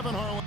Kevin Harlan.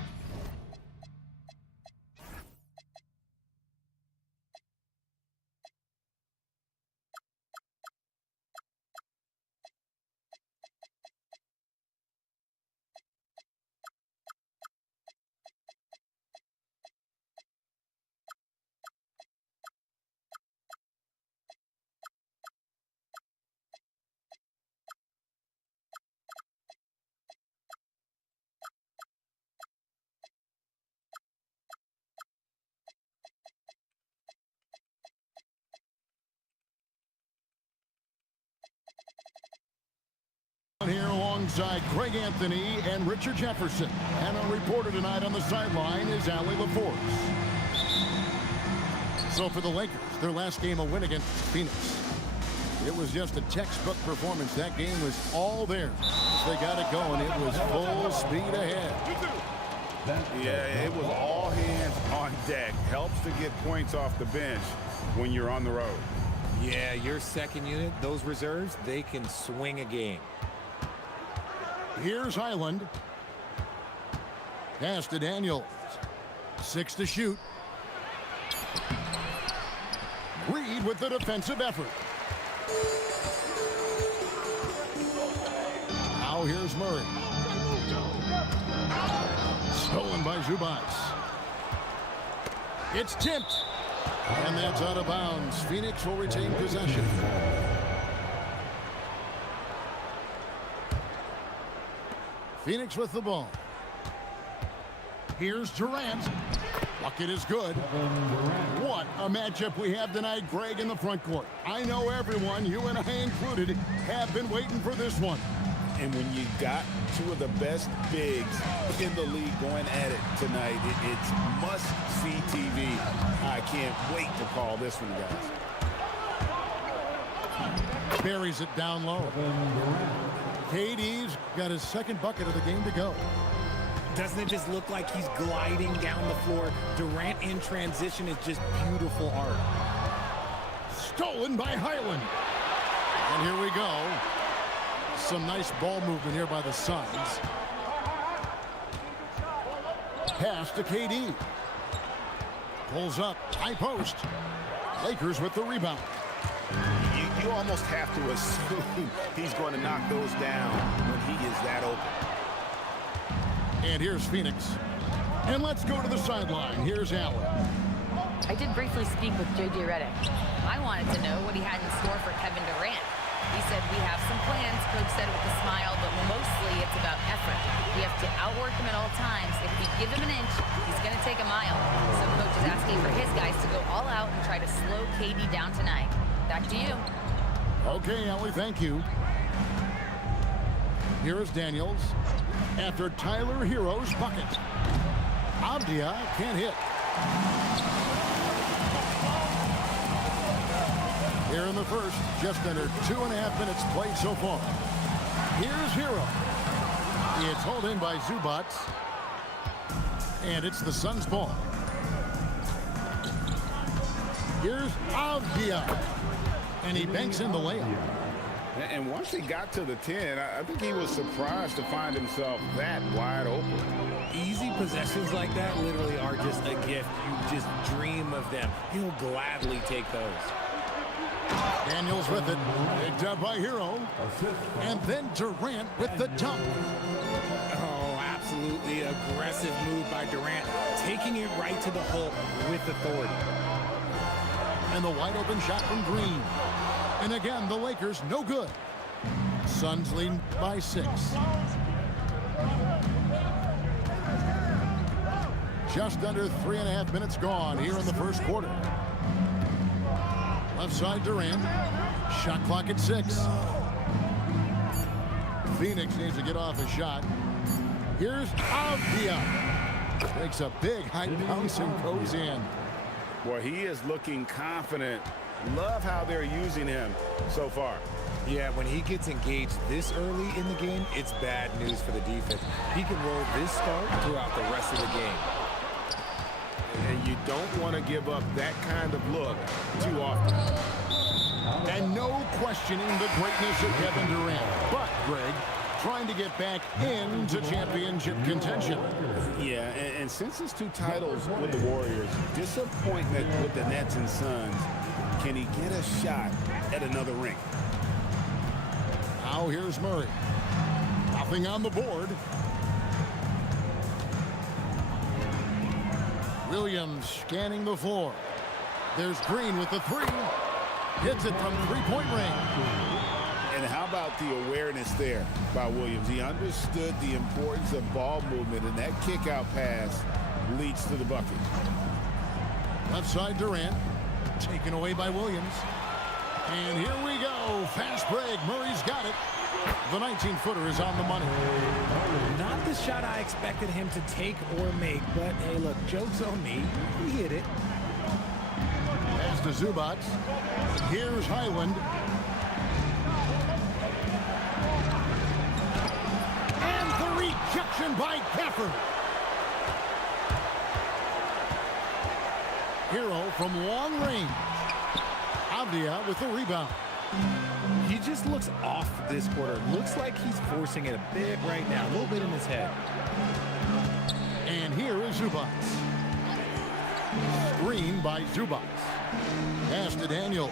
Here alongside Craig Anthony and Richard Jefferson. And our reporter tonight on the sideline is Allie LaForce. So for the Lakers, their last game a win against Phoenix. It was just a textbook performance. That game was all theirs. They got it going. It was full speed ahead. Yeah, it was all hands on deck. Helps to get points off the bench when you're on the road. Yeah, your second unit, those reserves, they can swing a game. Here's Highland. Pass to Daniels. 6 to shoot. Reed with the defensive effort. Now here's Murray. Stolen by Zubats. It's tipped. And that's out of bounds. Phoenix will retain possession. Phoenix with the ball. Here's Durant. Bucket is good. What a matchup we have tonight, Greg, in the front court. I know everyone, you and I included, have been waiting for this one. And when you got two of the best bigs in the league going at it tonight, it's must-see TV. I can't wait to call this one, guys. Buries it down low. KD's got his second bucket of the game to go. Doesn't it just look like he's gliding down the floor? Durant in transition is just beautiful art. Stolen by Highland. And here we go. Some nice ball movement here by the Suns. Pass to KD. Pulls up. High post. Lakers with the rebound. You almost have to assume he's going to knock those down when he is that open. And here's Phoenix. And let's go to the sideline. Here's Allen. I did briefly speak with J.J. Redick. I wanted to know what he had in store for Kevin Durant. He said, we have some plans, Coach said with a smile, but mostly it's about effort. We have to outwork him at all times. If we give him an inch, he's going to take a mile. So Coach is asking for his guys to go all out and try to slow KD down tonight. Back to you. Okay, Allie, thank you. Here is Daniels after Tyler Hero's bucket. Avdia can't hit. Here in the first, just under 2.5 minutes played so far. Here's Hero. It's hauled in by Zubats. And it's the Suns' ball. Here's Avdia. And he banks in the layup. And once he got to the 10, I think he was surprised to find himself that wide open. Easy possessions like that literally are just a gift. You just dream of them. He'll gladly take those. Daniels with it. Picked up by Hero. And then Durant with the dunk. Oh, absolutely aggressive move by Durant. Taking it right to the hole with authority. And the wide open shot from Green. And again, the Lakers no good. Suns lead by 6. Just under 3.5 minutes gone here in the first quarter. Left side Durant. Shot clock at 6. Phoenix needs to get off a shot. Here's Avdia. Takes a big high bounce and goes in. Boy, he is looking confident. Love how they're using him so far. Yeah, when he gets engaged this early in the game, it's bad news for the defense. He can roll this start throughout the rest of the game. And you don't want to give up that kind of look too often. And no questioning the greatness of Kevin Durant. But, Greg, trying to get back into championship contention. Yeah, and since his 2 titles with the Warriors, disappointment with the Nets and Suns, can he get a shot at another ring? Now here's Murray. Nothing on the board. Williams scanning the floor. There's Green with the 3. Hits it from 3-point range. And how about the awareness there by Williams? He understood the importance of ball movement, and that kick-out pass leads to the bucket. Left side Durant. Taken away by Williams. And here we go. Fast break. Murray's got it. The 19-footer is on the money. Not the shot I expected him to take or make, but hey, look, joke's on me. He hit it. Pass to Zubac. Here's Highland. And the rejection by Gafford. Hero from long range. Avdia with the rebound. He just looks off this quarter. Looks like he's forcing it a bit right now. A little bit in his head. And here is Zubac. Screen by Zubac. Pass to Daniel.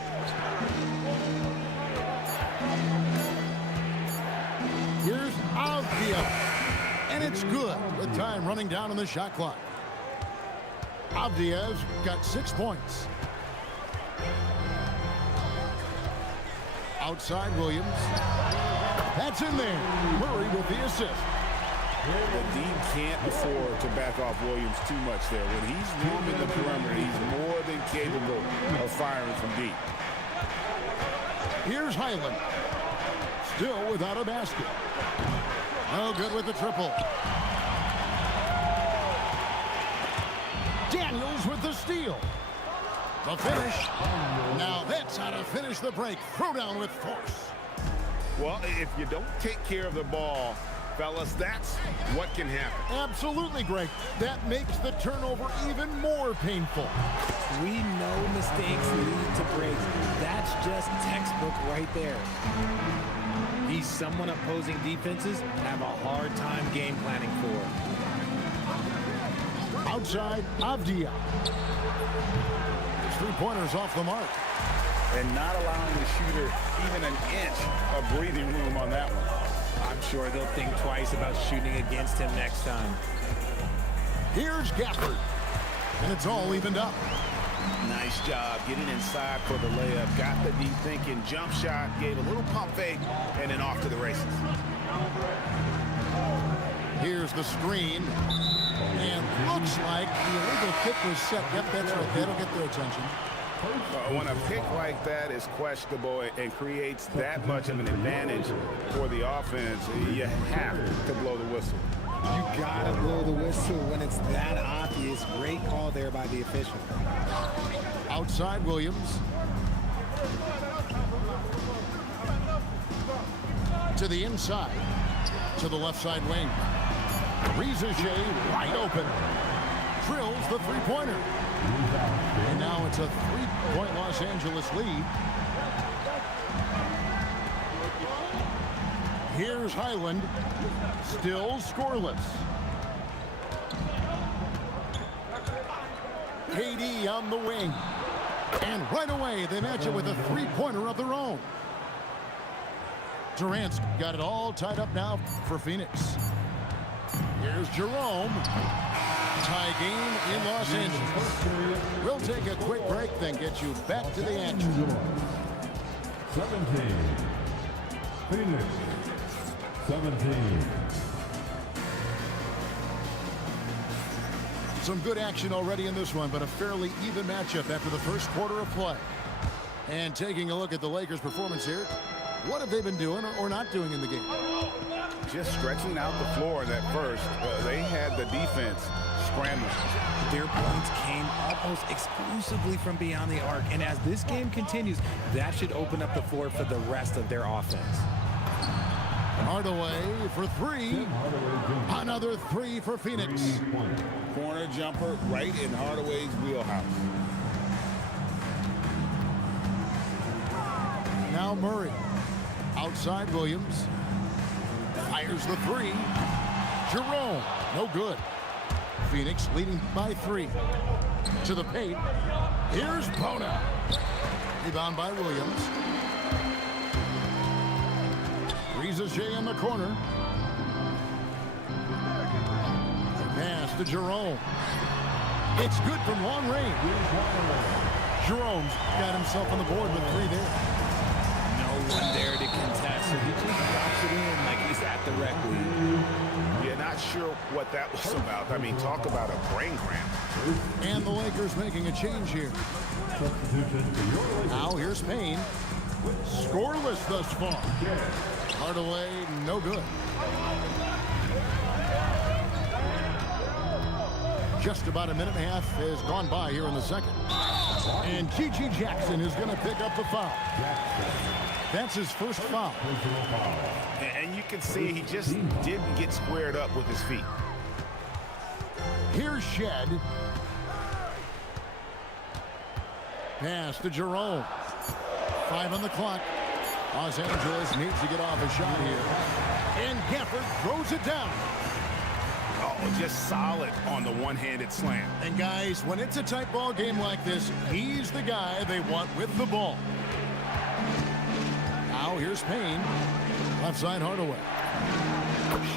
Here's Avdia. And it's good with time running down on the shot clock. Avdia's got 6 points. Outside Williams. That's in there. Murray with the assist. The D can't afford to back off Williams too much there. When he's roaming the perimeter, he's more than capable of firing from deep. Here's Highland. Still without a basket. No good with the triple. Daniels with the steal. The finish. Now that's how to finish the break. Throw down with force. Well, if you don't take care of the ball, fellas, that's what can happen. Absolutely, Greg. That makes the turnover even more painful. We know mistakes lead to breaks. That's just textbook right there. He's someone opposing defenses have a hard time game planning for. Outside, Avdia. 3-pointers off the mark. And not allowing the shooter even an inch of breathing room on that one. I'm sure they'll think twice about shooting against him next time. Here's Gafford. And it's all evened up. Nice job getting inside for the layup. Got the deep thinking jump shot, gave a little pump fake, and then off to the races. Here's the screen. And looks like the illegal kick was set. Yep, that's right. That'll get their attention. When a pick like that is questionable and creates that much of an advantage for the offense, you have to blow the whistle. You gotta blow the whistle when it's that obvious. Great call there by the official. Outside Williams. To the inside. To the left side wing. Rizichet wide open. Drills the 3-pointer. And now it's a 3-point Los Angeles lead. Here's Highland. Still scoreless. KD on the wing. And right away they match it with a 3-pointer of their own. Durant's got it all tied up now for Phoenix. Here's Jerome. Tie game in Los Angeles. We'll take a quick break, then get you back to the action. 17. Phoenix. 17. Some good action already in this one, but a fairly even matchup after the first quarter of play. And taking a look at the Lakers' performance here, what have they been doing or not doing in the game? Just stretching out the floor that first. They had the defense scrambling. Their points came almost exclusively from beyond the arc, and as this game continues, that should open up the floor for the rest of their offense. Hardaway for 3. Another 3 for Phoenix. Corner jumper right in Hardaway's wheelhouse. Now Murray. Outside Williams. Fires the three. Jerome, no good. Phoenix leading by 3. To the paint. Here's Bona. Rebound by Williams. J in the corner. Pass to Jerome. It's good from long range. Jerome's got himself on the board with 3 there. No one there to contest, so he just drops it in like he's at the rec league. Yeah, not sure what that was about. I mean, talk about a brain cramp. And the Lakers making a change here. Now here's Payne. Scoreless thus far. Hardaway, no good. Just about a minute and a half has gone by here in the second. And G.G. Jackson is going to pick up the foul. That's his first foul. And you can see he just didn't get squared up with his feet. Here's Shed. Pass to Jerome. 5 on the clock. Los Angeles needs to get off a shot here. And Gafford throws it down. Oh, just solid on the one-handed slam. And guys, when it's a tight ball game like this, he's the guy they want with the ball. Now here's Payne. Left side Hardaway.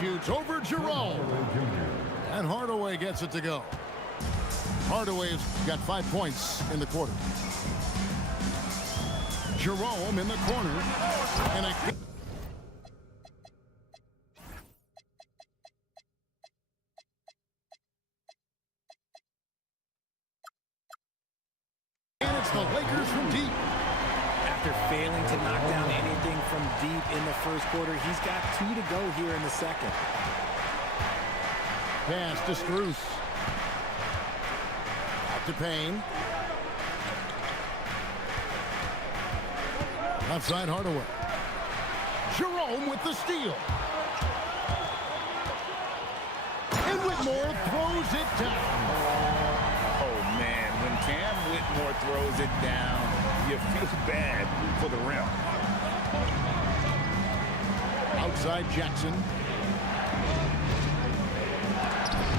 Shoots over Jerome. And Hardaway gets it to go. Hardaway's got 5 points in the quarter. Jerome in the corner. And it's the Lakers from deep. After failing to knock down anything from deep in the first quarter, he's got 2 to go here in the second. Pass to Strus. Out to Payne. Outside Hardaway. Jerome with the steal. And Whitmore throws it down. Oh, man, when Cam Whitmore throws it down, you feel bad for the rim. Outside Jackson.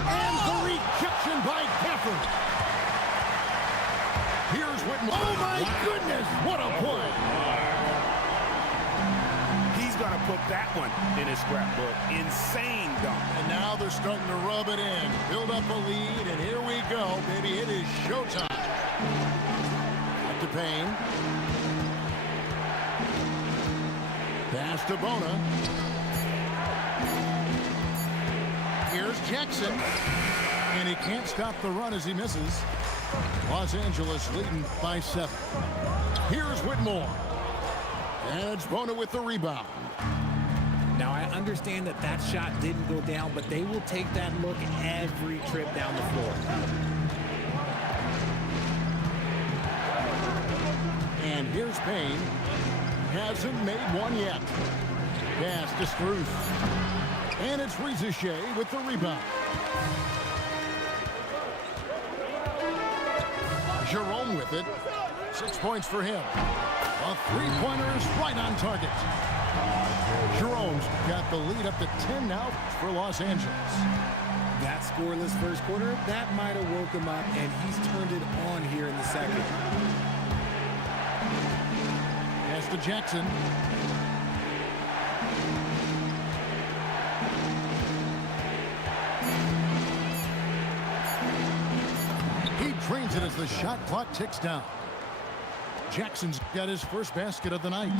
And the rejection by Gafford. Here's Whitmore. Oh, my goodness, what a play. He's going to put that one in his scrapbook. Insane dunk. And now they're starting to rub it in. Build up a lead, and here we go, baby. It is showtime. Up to Payne. Pass to Bona. Here's Jackson. And he can't stop the run as he misses. Los Angeles leading by 7. Here's Whitmore. And it's Bona with the rebound. Now, I understand that that shot didn't go down, but they will take that look every trip down the floor. And here's Payne. Hasn't made one yet. Pass to Strus. And it's Rizichet with the rebound. Jerome with it. 6 points for him. A three-pointer is right on target. Jerome's got the lead up to 10 now for Los Angeles. That scoreless first quarter, that might have woke him up, and he's turned it on here in the second. Pass to Jackson. He drains it as the shot clock ticks down. Jackson's got his first basket of the night.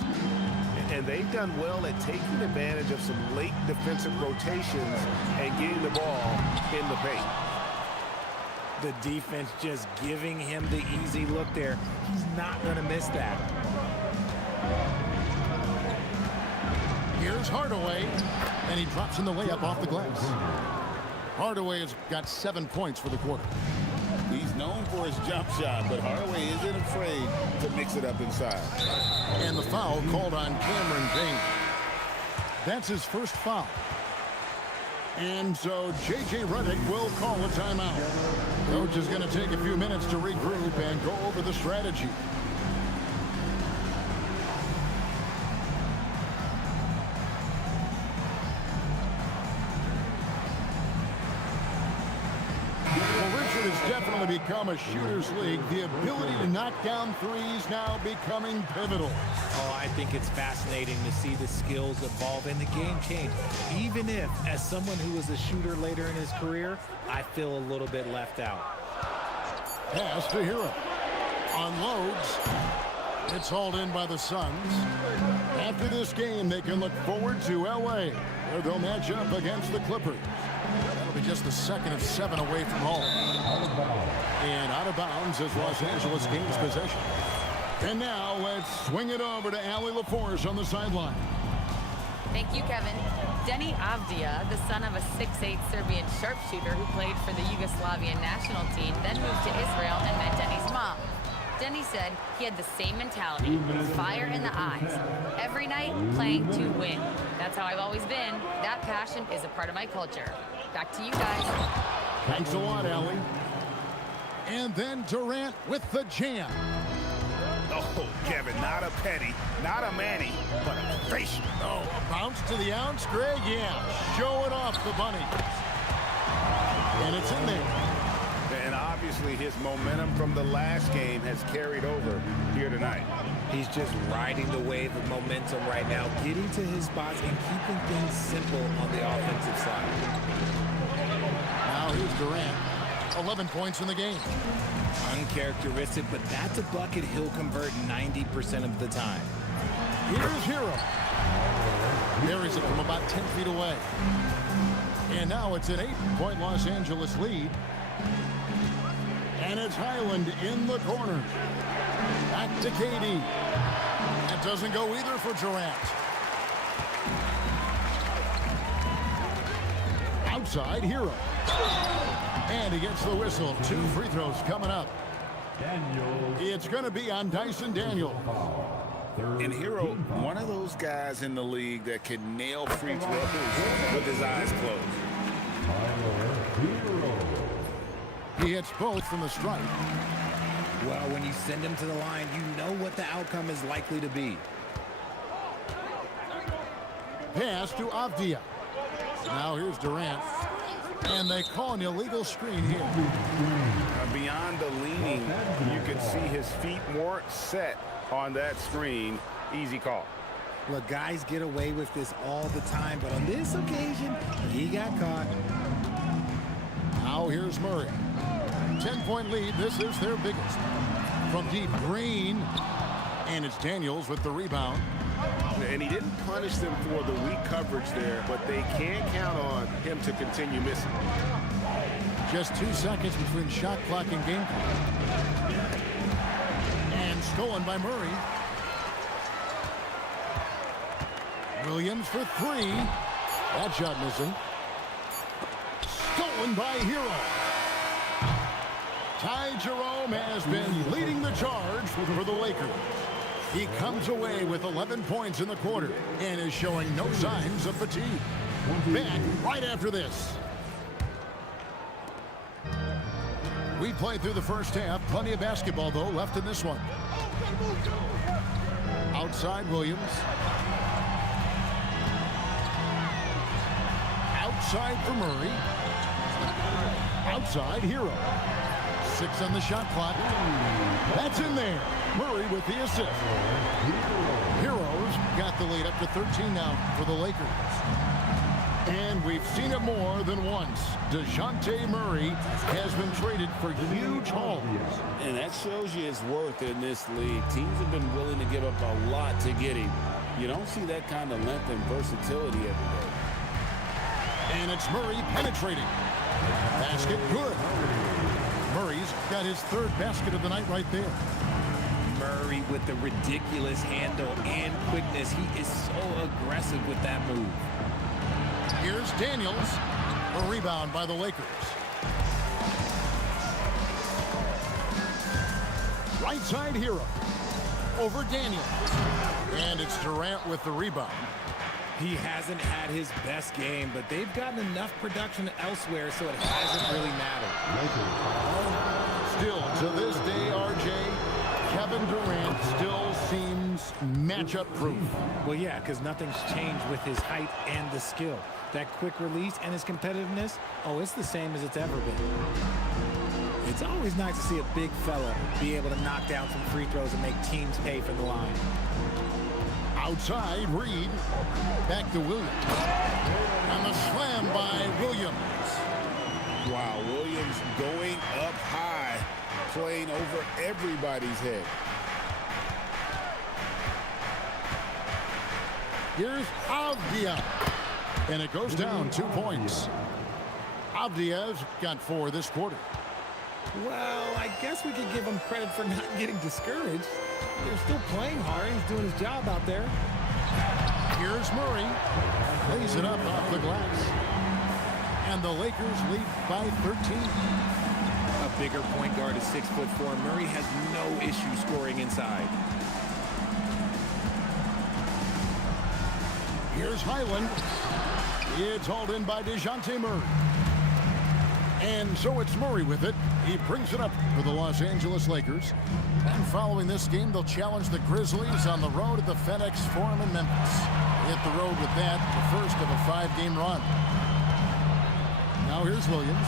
And they've done well at taking advantage of some late defensive rotations and getting the ball in the paint. The defense just giving him the easy look there. He's not going to miss that. Here's Hardaway, and he drops in the layup off the glass. Hardaway has got 7 points for the quarter. He's known for his jump shot, but Hardaway isn't afraid to mix it up inside. And the foul called on Cameron Payne. That's his first foul. And so J.J. Redick will call a timeout. Coach is going to take a few minutes to regroup and go over the strategy. suddenly become a shooter's league, the ability to knock down threes now becoming pivotal. Oh, I think it's fascinating to see the skills evolve and the game change. Even if, as someone who was a shooter later in his career, I feel a little bit left out. Pass to Hero. Unloads. It's hauled in by the Suns. After this game, they can look forward to L.A., where they'll match up against the Clippers. That'll be just the second of 7 away from home. And out of bounds as Los Angeles gains possession. And now let's swing it over to Allie LaForce on the sideline. Thank you, Kevin. Denny Avdia, the son of a 6'8" Serbian sharpshooter who played for the Yugoslavian national team, then moved to Israel and met Denny's mom. Denny said he had the same mentality, fire in the eyes. Every night, playing to win. That's how I've always been. That passion is a part of my culture. Back to you guys. Thanks a lot, Allie. And then Durant with the jam. Oh, Kevin, not a petty, not a Manny, but a facial. Oh, a bounce to the ounce, Greg? Yeah, showing off the bunny. And it's in there. And obviously his momentum from the last game has carried over here tonight. He's just riding the wave of momentum right now, getting to his spots and keeping things simple on the offensive side. Now here's Durant. 11 points in the game. Uncharacteristic, but that's a bucket he'll convert 90% of the time. Here's Hero. Buries it from about 10 feet away. And now it's an 8-point Los Angeles lead. And it's Highland in the corner. Back to KD. That doesn't go either for Durant. Outside, Hero. And he gets the whistle. 2 free throws coming up. It's going to be on Dyson Daniels. And Hero, one of those guys in the league that can nail free throws with his eyes closed. He hits both from the stripe. Well, when you send him to the line, you know what the outcome is likely to be. Pass to Avdia. Now here's Durant. And they call an illegal screen here. Beyond the leaning, you can see his feet weren't set on that screen. Easy call. Look, guys get away with this all the time, but on this occasion, he got caught. Now here's Murray. 10-point lead. This is their biggest. From deep, Green. And it's Daniels with the rebound. And he didn't punish them for the weak coverage there, but they can't count on him to continue missing. Just 2 seconds between shot clock and game clock. And stolen by Murray. Williams for 3. That shot missing. Stolen by Hero. Ty Jerome has been leading the charge for the Lakers. He comes away with 11 points in the quarter and is showing no signs of fatigue. Back right after this. We played through the first half. Plenty of basketball, though, left in this one. Outside, Williams. Outside for Murray. Outside, Hero. 6 on the shot clock. That's in there. Murray with the assist. Heroes got the lead up to 13 now for the Lakers. And we've seen it more than once. DeJounte Murray has been traded for huge hauls. And that shows you his worth in this league. Teams have been willing to give up a lot to get him. You don't see that kind of length and versatility every day. And it's Murray penetrating. Basket good. Murray's got his 3rd basket of the night right there. Murray with the ridiculous handle and quickness. He is so aggressive with that move. Here's Daniels. A rebound by the Lakers. Right side, Hero. Over Daniels. And it's Durant with the rebound. He hasn't had his best game, but they've gotten enough production elsewhere, so it hasn't really mattered. Still, to this day, RJ, Kevin Durant still seems matchup proof. Well, yeah, because nothing's changed with his height and the skill. That quick release and his competitiveness, oh, it's the same as it's ever been. It's always nice to see a big fella be able to knock down some free throws and make teams pay from the line. Outside, Reed. Back to Williams. And the slam by Williams. Wow, Williams going up high, playing over everybody's head. Here's Avdia. And it goes down 2 points. Avdia's got 4 this quarter. Well, I guess we could give him credit for not getting discouraged. They're still playing hard. He's doing his job out there. Here's Murray. Lays it up off the glass. And the Lakers lead by 13. A bigger point guard is 6'4". Murray has no issue scoring inside. Here's Highland. It's hauled in by DeJounte Murray. And so it's Murray with it. He brings it up for the Los Angeles Lakers. And following this game, they'll challenge the Grizzlies on the road at the FedEx Forum in Memphis. Hit the road with that, the first of a 5-game run. Now here's Williams.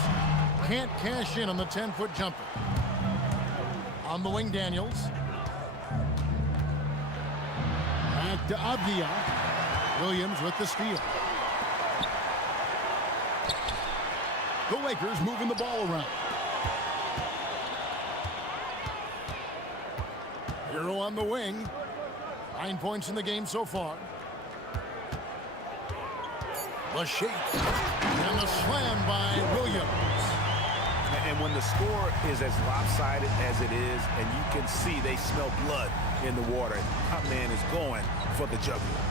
Can't cash in on the 10-foot jumper. On the wing, Daniels. Back to Avdia. Williams with the steal. The Lakers moving the ball around. Hero on the wing. 9 points in the game so far. The shake. And the slam by Williams. And when the score is as lopsided as it is, and you can see they smell blood in the water, our man is going for the jugular.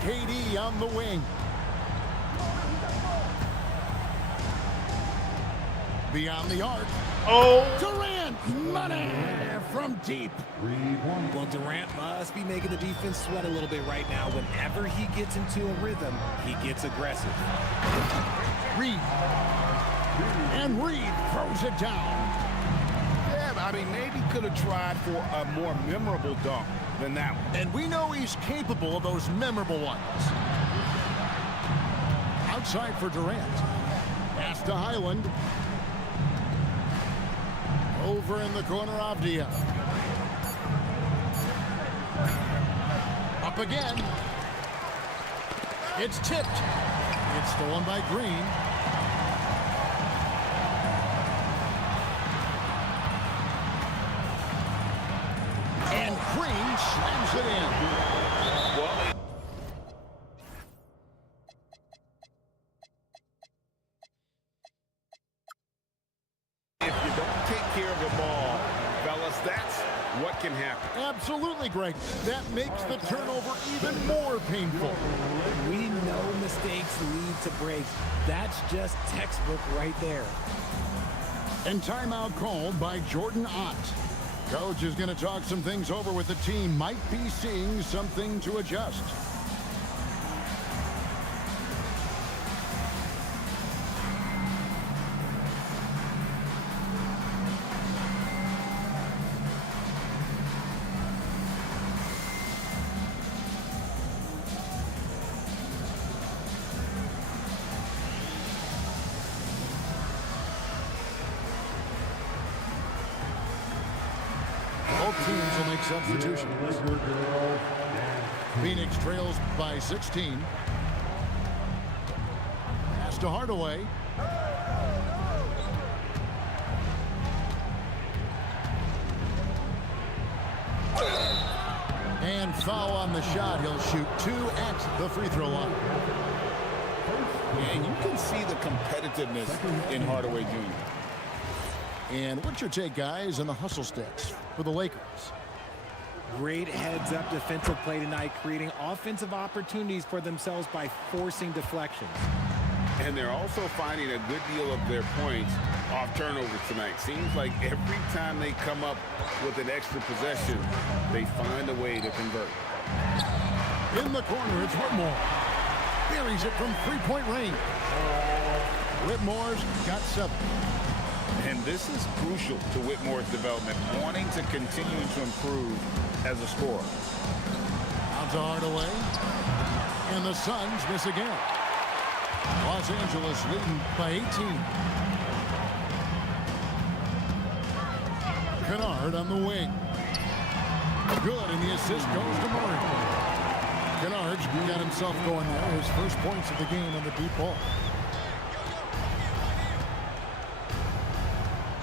KD on the wing. Beyond the arc. Oh! Durant! Money from deep. Well, Durant must be making the defense sweat a little bit right now. Whenever he gets into a rhythm, he gets aggressive. Reed. And Reed throws it down. Yeah, I mean, maybe could have tried for a more memorable dunk than that one. And we know he's capable of those memorable ones. Outside for Durant. Pass to Highland. Over in the corner, Avdia. Up again. It's tipped. It's stolen by Green. And Green slams it in. Well, if you don't take care of the ball, fellas, that's what can happen. Absolutely, Greg. That makes the turnover even more painful. We know mistakes lead to breaks. That's just textbook right there. And timeout called by Jordan Ott. Coach is going to talk some things over with the team. Might be seeing something to adjust. Both teams will make substitutions. Phoenix trails by 16. Pass to Hardaway. And foul on the shot. He'll shoot 2 at the free throw line. And you can see the competitiveness in Hardaway Jr. And what's your take, guys, on the hustle stats for the Lakers? Great heads-up defensive play tonight, creating offensive opportunities for themselves by forcing deflections. And they're also finding a good deal of their points off turnovers tonight. Seems like every time they come up with an extra possession, they find a way to convert. In the corner, it's Whitmore. Buries it from three-point range. Whitmore's got 7. And this is crucial to Whitmore's development, wanting to continue to improve as a scorer. Out to Hardaway. And the Suns miss again. Los Angeles leading by 18. Kennard on the wing. Good, and the assist goes to Murray. Kennard's got himself going there. His first points of the game on the deep ball.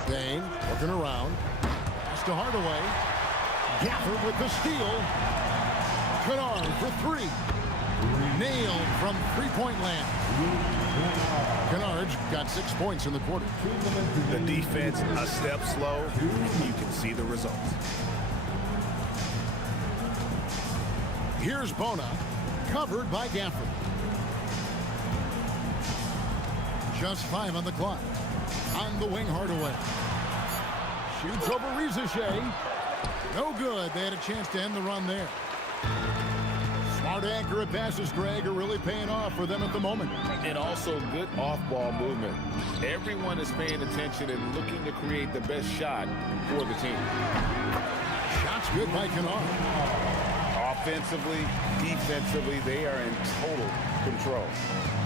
Dane looking around. Pass to Hardaway. Gafford with the steal. Kennard for three. Nailed from three-point land. Kennard's got 6 points in the quarter. The defense a step slow. You can see the results. Here's Bona, covered by Gafford. Just 5 on the clock. On the wing, Hardaway. Shoots over Rizichet. No good. They had a chance to end the run there. Smart, accurate passes, Greg, are really paying off for them at the moment. And also good off-ball movement. Everyone is paying attention and looking to create the best shot for the team. Shots good by Kennard. Offensively, defensively, they are in total control.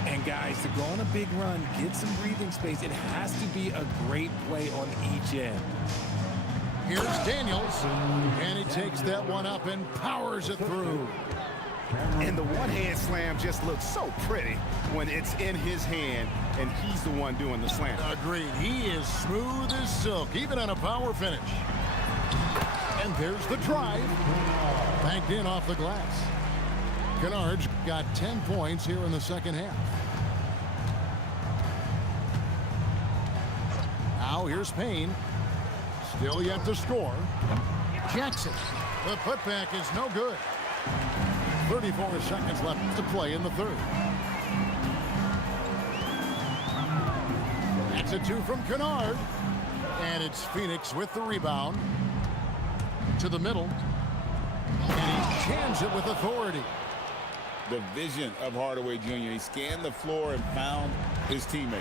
And guys, to go on a big run, get some breathing space, it has to be a great play on each end. Here's Daniels, and he takes that one up and powers it through. And the one-hand slam just looks so pretty when it's in his hand and he's the one doing the slam. Agreed. He is smooth as silk, even on a power finish. And there's the drive. Banked in off the glass. Kennard's got 10 points here in the second half. Now here's Payne. Still yet to score. Jackson. The putback is no good. 34 seconds left to play in the third. That's a 2 from Kennard. And it's Phoenix with the rebound. To the middle. And he jams it with authority. The vision of Hardaway Jr. He scanned the floor and found his teammate.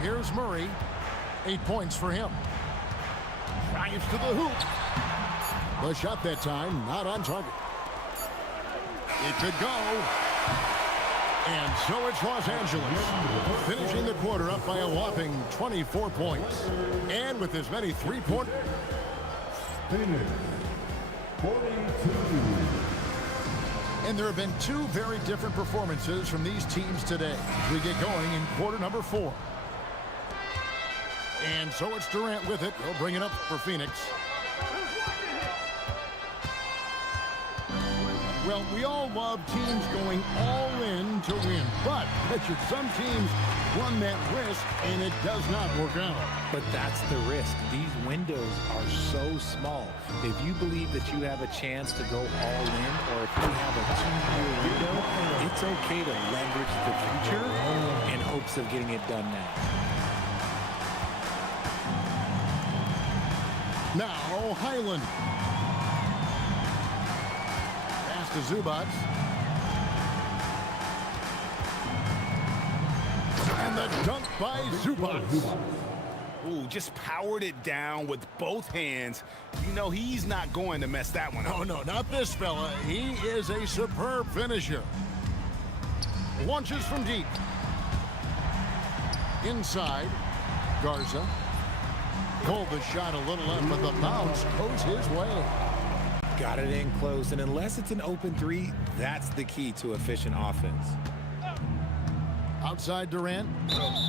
Here's Murray. 8 points for him. Drives to the hoop. The shot that time, not on target. It could go. And so it's Los Angeles, finishing the quarter up by a whopping 24 points. And with as many three-point... Phoenix, 42. And there have been 2 very different performances from these teams today. We get going in quarter number 4. And so it's Durant with it. He'll bring it up for Phoenix. Well, we all love teams going all in to win. But some teams run that risk, and it does not work out. But that's the risk. These windows are so small. If you believe that you have a chance to go all in, or if you have a 2-year window, it's okay to leverage the future in hopes of getting it done now. Now, Highland. Pass to Zubac. And the dunk by Zubac. Ooh, just powered it down with both hands. You know he's not going to mess that one up. Oh, no, not this fella. He is a superb finisher. Launches from deep. Inside. Garza. Pulled the shot a little in, but the bounce goes his way. Got it in close, and unless it's an open 3, that's the key to efficient offense. Outside Durant,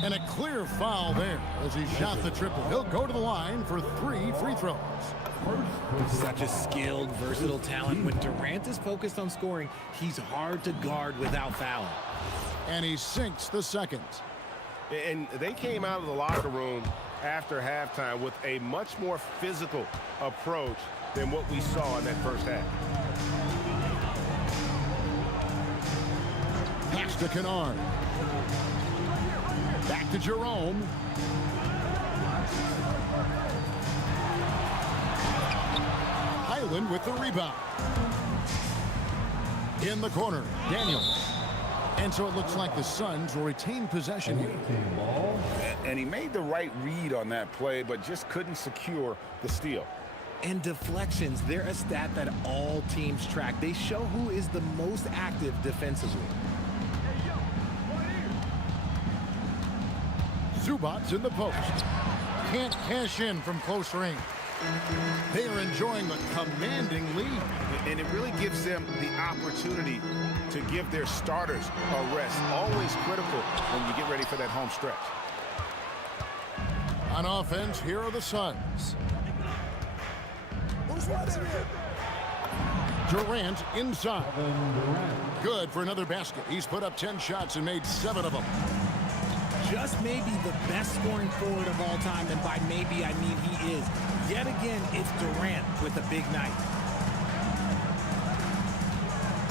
and a clear foul there as he shot the triple. He'll go to the line for 3 free throws. Such a skilled, versatile talent. When Durant is focused on scoring, he's hard to guard without fouling. And he sinks the second. And they came out of the locker room after halftime with a much more physical approach than what we saw in that first half. Pass to Kennard. Back to Jerome. Highland with the rebound. In the corner, Daniels. And so it looks like the Suns will retain possession here. And he made the right read on that play, but just couldn't secure the steal. And deflections, they're a stat that all teams track. They show who is the most active defensively. Zubac's in the post. Can't cash in from close range. They are enjoying the commanding lead. And it really gives them the opportunity to give their starters a rest. Always critical when you get ready for that home stretch. On offense, here are the Suns. Durant inside. Good for another basket. He's put up 10 shots and made 7 of them. Just maybe the best scoring forward of all time, and by maybe I mean he is. Yet again, it's Durant with a big night.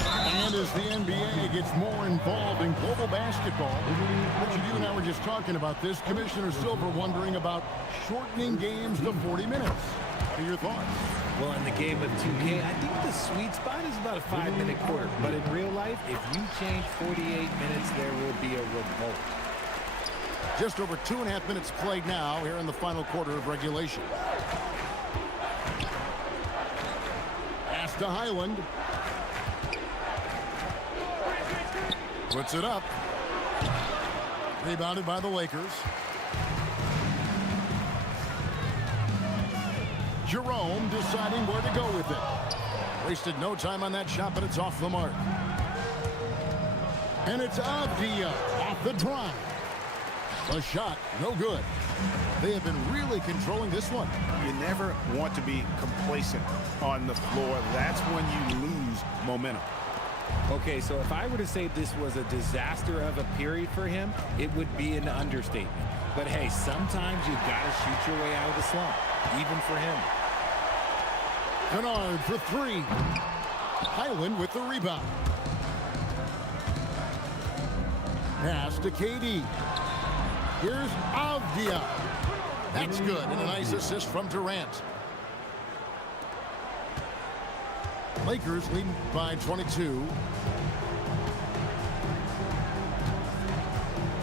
And as the NBA gets more involved in global basketball, Richard, you and I were just talking about this. Commissioner Silver wondering about shortening games to 40 minutes. What are your thoughts? Well, in the game of 2K, I think the sweet spot is about a 5-minute quarter. But in real life, if you change 48 minutes, there will be a revolt. Just over 2.5 minutes played now here in the final quarter of regulation. Pass to Highland. Puts it up. Rebounded by the Lakers. Jerome deciding where to go with it. Wasted no time on that shot, but it's off the mark. And it's Avdia off the drive. The shot, no good. They have been really controlling this one. You never want to be complacent on the floor. That's when you lose momentum. Okay, so if I were to say this was a disaster of a period for him, it would be an understatement. But hey, sometimes you've got to shoot your way out of the slump, even for him. Kennard for 3. Highland with the rebound. Pass to KD. Here's Avdia. That's good, and a nice assist from Durant. Lakers leading by 22.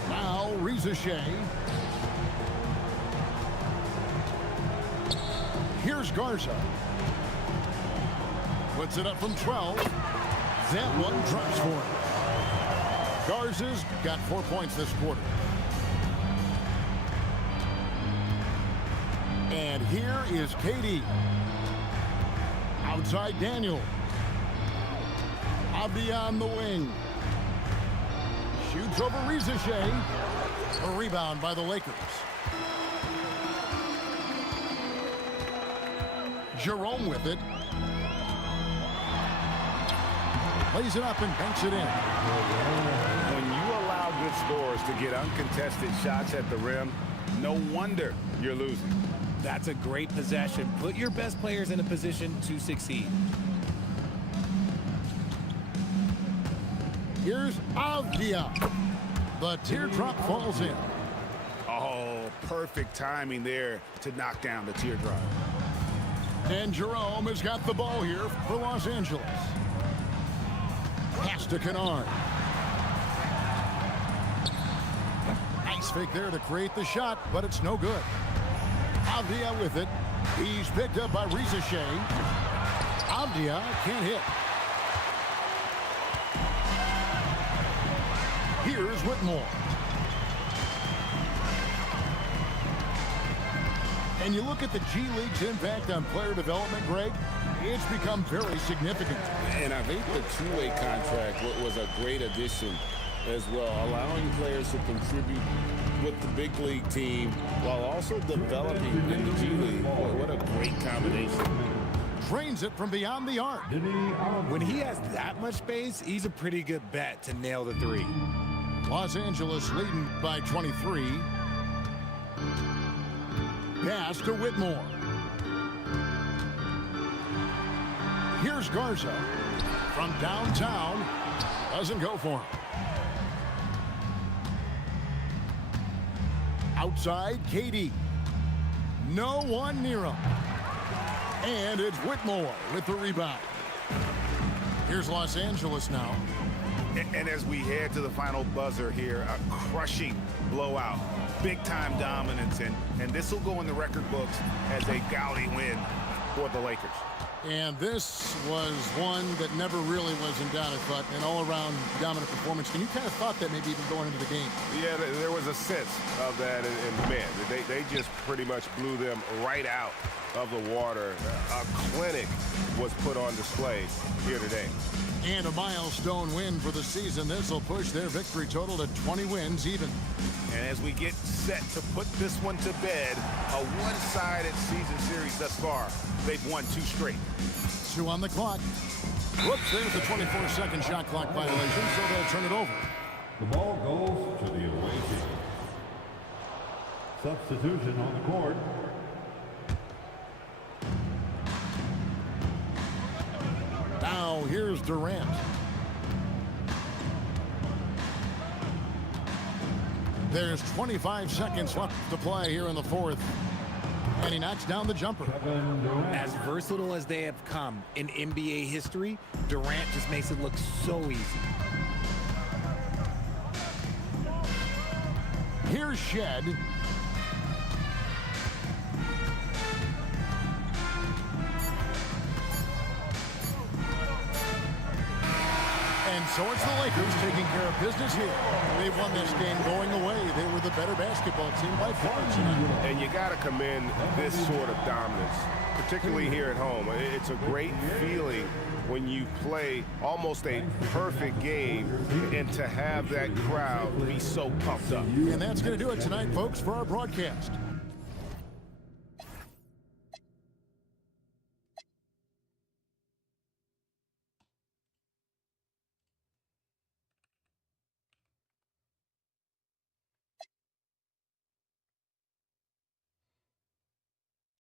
Now Rizachet. Here's Garza. Puts it up from 12. That one drops for him. Garza's got 4 points this quarter. And here is KD. Outside Daniel. Avdia on the wing. Shoots over Rizachet. A rebound by the Lakers. Jerome with it. Plays it up and banks it in. When you allow good scorers to get uncontested shots at the rim, no wonder you're losing. That's a great possession. Put your best players in a position to succeed. Here's Avdia. The teardrop falls in. Oh, perfect timing there to knock down the teardrop. And Jerome has got the ball here for Los Angeles. Pass to Kennard. Nice fake there to create the shot, but it's no good. Avdia with it. He's picked up by Rizachet. Avdia can't hit. Here's Whitmore. And you look at the G League's impact on player development, Greg, it's become very significant. And I think the two-way contract was a great addition as well, allowing players to contribute with the big league team while also developing in the G League. Boy, what a great combination. Trains it from beyond the arc. When he has that much space, he's a pretty good bet to nail the 3. Los Angeles leading by 23. Pass to Whitmore. Here's Garza from downtown. Doesn't go for him. Outside, KD. No one near him. And it's Whitmore with the rebound. Here's Los Angeles now. And as we head to the final buzzer here, a crushing blowout, big-time dominance, and this will go in the record books as a gaudy win for the Lakers. And this was one that never really was in doubt, I thought, an all-around dominant performance. And you kind of thought that maybe even going into the game. Yeah, there was a sense of that, and man, they just pretty much blew them right out of the water. A clinic was put on display here today. And a milestone win for the season. This will push their victory total to 20 wins even. And as we get set to put this one to bed, a one-sided season series thus far. They've won 2 straight. 2 on the clock. Whoops, there's the 24-second shot clock violation, so they'll turn it over. The ball goes to the away team. Substitution on the court. Now here's Durant. There's 25 seconds left to play here in the fourth. And he knocks down the jumper. As versatile as they have come in NBA history, Durant just makes it look so easy. Here's Shed. And so it's the Lakers taking care of business here. They won this game going away. They were the better basketball team by far tonight. And you got to commend this sort of dominance, particularly here at home. It's a great feeling when you play almost a perfect game and to have that crowd be so pumped up. And that's going to do it tonight, folks, for our broadcast.